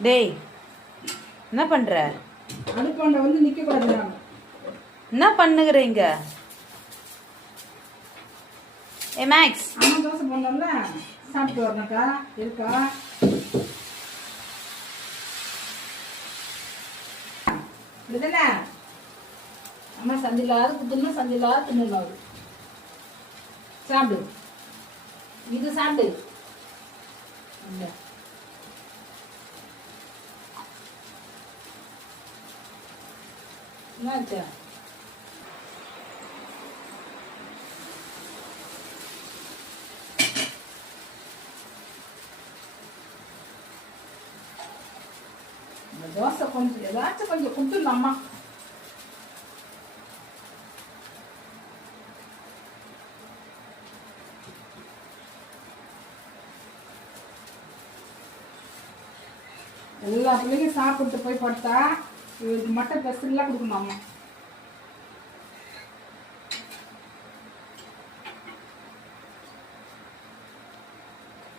டேய் என்ன பண்ற? அடுப்பாண்ட வந்து நிக்க கூடாது. நான் என்ன பண்ணுகிறீங்க? ஏ மேக்ஸ், அம்மா தோசை பண்ணோம்ல, சாப்பிட்டு வரணுக்கா. இருக்கா இதுதானே அம்மா சந்திலாவது குத்துணும், சந்திலாவது தின்னு. சாப்பிடு, இது சாப்பிடு. என்னாச்சு? தோசை கொஞ்சம் ஏதாச்சும் கொஞ்சம் கொடுத்துடணும் அம்மா. எல்லா பிள்ளைங்க சாப்பிட்டு போய் படுத்தா இது மட்டும் பெஸ்ட்லாம் கொடுக்கணும் அம்மா.